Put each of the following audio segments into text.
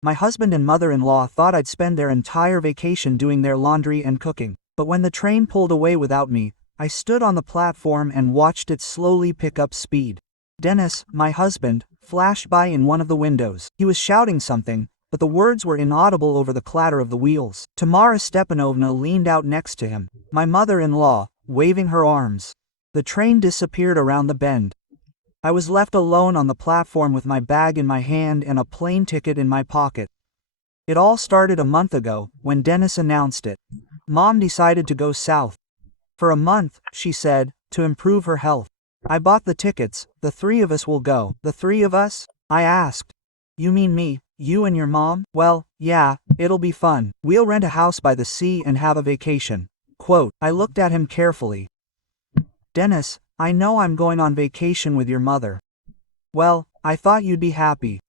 My husband and mother-in-law thought I'd spend their entire vacation doing their laundry and cooking. But when the train pulled away without me, I stood on the platform and watched it slowly pick up speed. Dennis, my husband, flashed by in one of the windows. He was shouting something, but the words were inaudible over the clatter of the wheels. Tamara Stepanovna leaned out next to him, my mother-in-law, waving her arms. The train disappeared around the bend. I was left alone on the platform with my bag in my hand and a plane ticket in my pocket. It all started a month ago, when Dennis announced it. Mom decided to go south. For a month, she said, to improve her health. I bought the tickets, the three of us will go. The three of us? I asked. You mean me, you and your mom? Well, yeah, it'll be fun. We'll rent a house by the sea and have a vacation. Quote, I looked at him carefully. Dennis, I know I'm going on vacation with your mother. Well, I thought you'd be happy.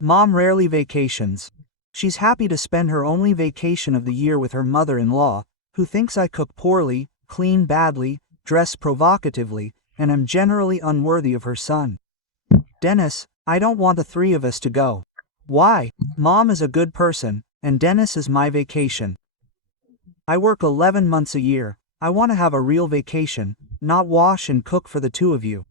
Mom rarely vacations. She's happy to spend her only vacation of the year with her mother-in-law, who thinks I cook poorly, clean badly, dress provocatively, and am generally unworthy of her son. Dennis, I don't want the three of us to go. Why? Mom is a good person, and Dennis is my vacation. I work 11 months a year. I want to have a real vacation, not wash and cook for the two of you.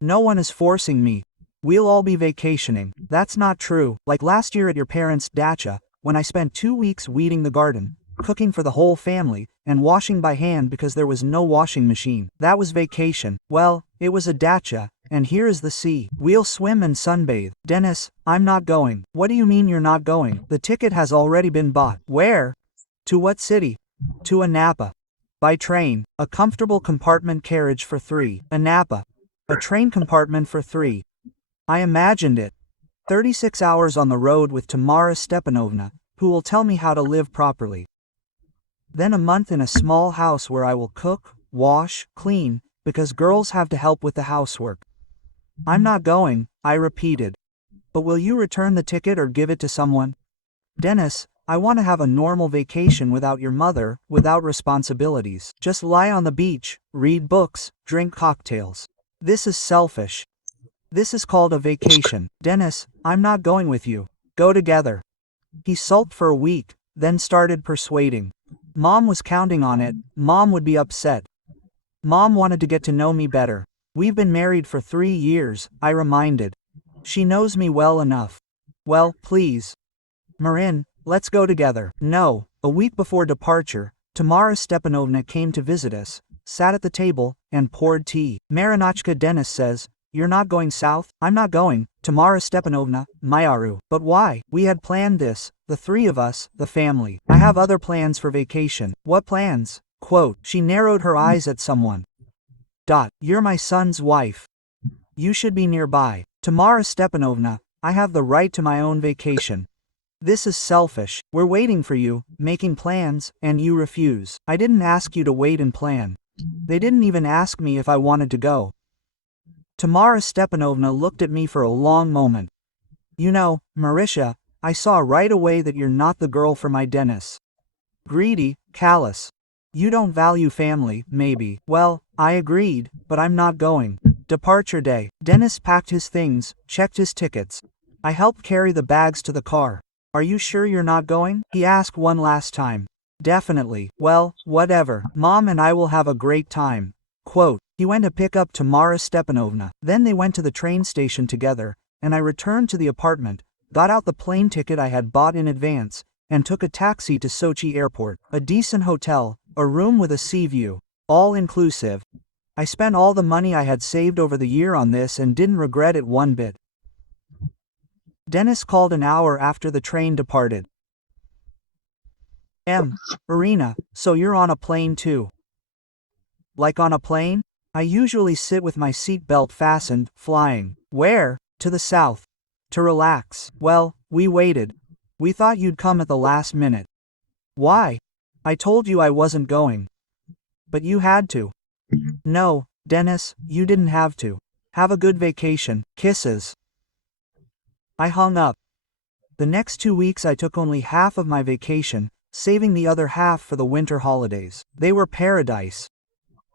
No one is forcing me. We'll all be vacationing. That's not true. Like last year at your parents' dacha, when I spent 2 weeks weeding the garden, cooking for the whole family, and washing by hand because there was no washing machine. That was vacation. Well, it was a dacha, and here is the sea. We'll swim and sunbathe. Dennis, I'm not going. What do you mean you're not going? The ticket has already been bought. Where? To what city? To Anapa. By train, a comfortable compartment carriage for three. Anapa. A train compartment for three. I imagined it. 36 hours on the road with Tamara Stepanovna, who will tell me how to live properly. Then a month in a small house where I will cook, wash, clean, because girls have to help with the housework. I'm not going, I repeated. But will you return the ticket or give it to someone? Dennis, I want to have a normal vacation without your mother, without responsibilities. Just lie on the beach, read books, drink cocktails. This is selfish. This is called a vacation. Dennis, I'm not going with you. Go together. He sulked for a week, then started persuading. Mom was counting on it. Mom would be upset. Mom wanted to get to know me better. We've been married for 3 years, I reminded. She knows me well enough. Well, please. Marin, let's go together. No. A week before departure, Tamara Stepanovna came to visit us, sat at the table, and poured tea. Marinachka, Dennis says, you're not going south? I'm not going, Tamara Stepanovna, Mayaru. But why? We had planned this, the three of us, the family. I have other plans for vacation. What plans? Quote, she narrowed her eyes at someone. You're my son's wife. You should be nearby. Tamara Stepanovna, I have the right to my own vacation. This is selfish. We're waiting for you, making plans, and you refuse. I didn't ask you to wait and plan. They didn't even ask me if I wanted to go. Tamara Stepanovna looked at me for a long moment. You know, Marisha, I saw right away that you're not the girl for my Dennis. Greedy, callous. You don't value family, maybe. Well, I agreed, but I'm not going. Departure day. Dennis packed his things, checked his tickets. I helped carry the bags to the car. Are you sure you're not going? He asked one last time. Definitely. Well, whatever. Mom and I will have a great time. Quote, he went to pick up Tamara Stepanovna. Then they went to the train station together, and I returned to the apartment, got out the plane ticket I had bought in advance, and took a taxi to Sochi Airport. A decent hotel, a room with a sea view, all inclusive. I spent all the money I had saved over the year on this and didn't regret it one bit. Dennis called an hour after the train departed. Irina, so you're on a plane too? Like on a plane? I usually sit with my seat belt fastened, flying. Where? To the south. To relax. Well, we waited. We thought you'd come at the last minute. Why? I told you I wasn't going. But you had to. No, Dennis, you didn't have to. Have a good vacation. Kisses. I hung up. The next 2 weeks I took only half of my vacation, saving the other half for the winter holidays. They were paradise.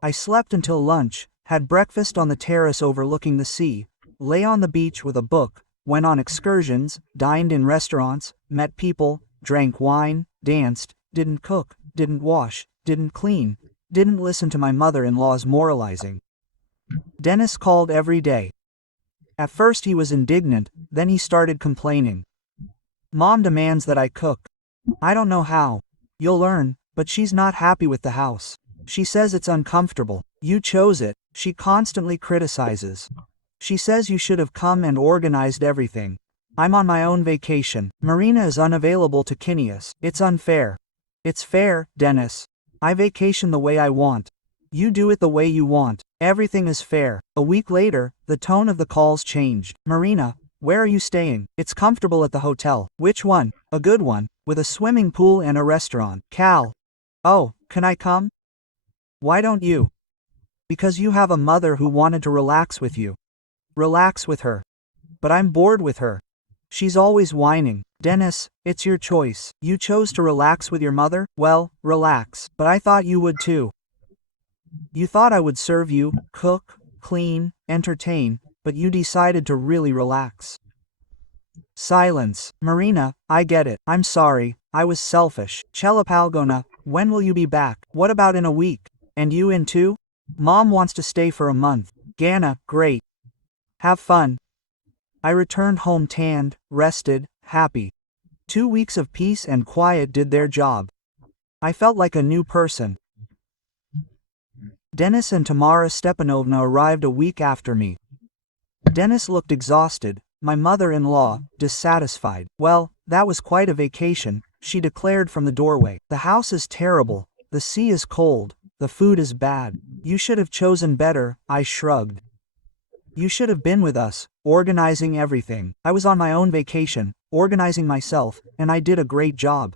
I slept until lunch, had breakfast on the terrace overlooking the sea, lay on the beach with a book, went on excursions, dined in restaurants, met people, drank wine, danced, didn't cook, didn't wash, didn't clean, didn't listen to my mother-in-law's moralizing. Dennis called every day. At first he was indignant, then he started complaining. Mom demands that I cook. I don't know how. You'll learn, but she's not happy with the house. She says it's uncomfortable. You chose it. She constantly criticizes. She says you should have come and organized everything. I'm on my own vacation. Marina is unavailable to Kineas. It's unfair. It's fair, Dennis. I vacation the way I want. You do it the way you want. Everything is fair. A week later, the tone of the calls changed. Marina, where are you staying? It's comfortable at the hotel. Which one? A good one, with a swimming pool and a restaurant. Cal. Oh, can I come? Why don't you? Because you have a mother who wanted to relax with you. Relax with her. But I'm bored with her. She's always whining. Dennis, it's your choice. You chose to relax with your mother? Well, relax. But I thought you would too. You thought I would serve you, cook, clean, entertain, but you decided to really relax. Silence. Marina, I get it. I'm sorry. I was selfish. Chelapalgona, when will you be back? What about in a week? And you in too? Mom wants to stay for a month. Gana, great. Have fun. I returned home tanned, rested, happy. 2 weeks of peace and quiet did their job. I felt like a new person. Dennis and Tamara Stepanovna arrived a week after me. Dennis looked exhausted, my mother-in-law, dissatisfied. Well, that was quite a vacation, she declared from the doorway. The house is terrible, the sea is cold, the food is bad. You should have chosen better, I shrugged. You should have been with us, organizing everything. I was on my own vacation, organizing myself, and I did a great job.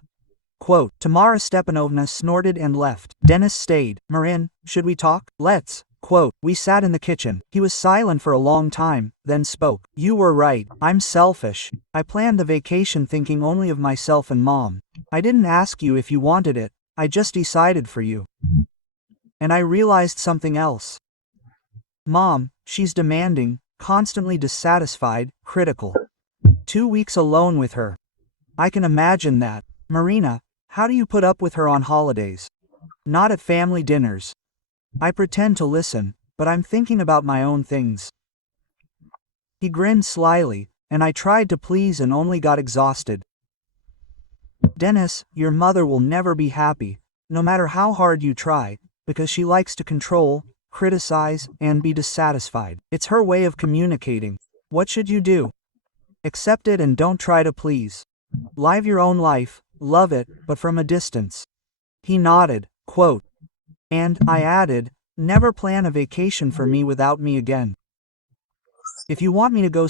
Quote, Tamara Stepanovna snorted and left. Dennis stayed. Marin, should we talk? Let's. Quote, we sat in the kitchen. He was silent for a long time, then spoke. You were right. I'm selfish. I planned the vacation thinking only of myself and Mom. I didn't ask you if you wanted it. I just decided for you. And I realized something else. Mom, she's demanding, constantly dissatisfied, critical. 2 weeks alone with her. I can imagine that. Marina, how do you put up with her on holidays? Not at family dinners. I pretend to listen, but I'm thinking about my own things. He grinned slyly, and I tried to please and only got exhausted. Dennis, your mother will never be happy, no matter how hard you try, because she likes to control, criticize, and be dissatisfied. It's her way of communicating. What should you do? Accept it and don't try to please. Live your own life, love it, but from a distance. He nodded, quote, and I added, never plan a vacation for me without me again. If you want me to go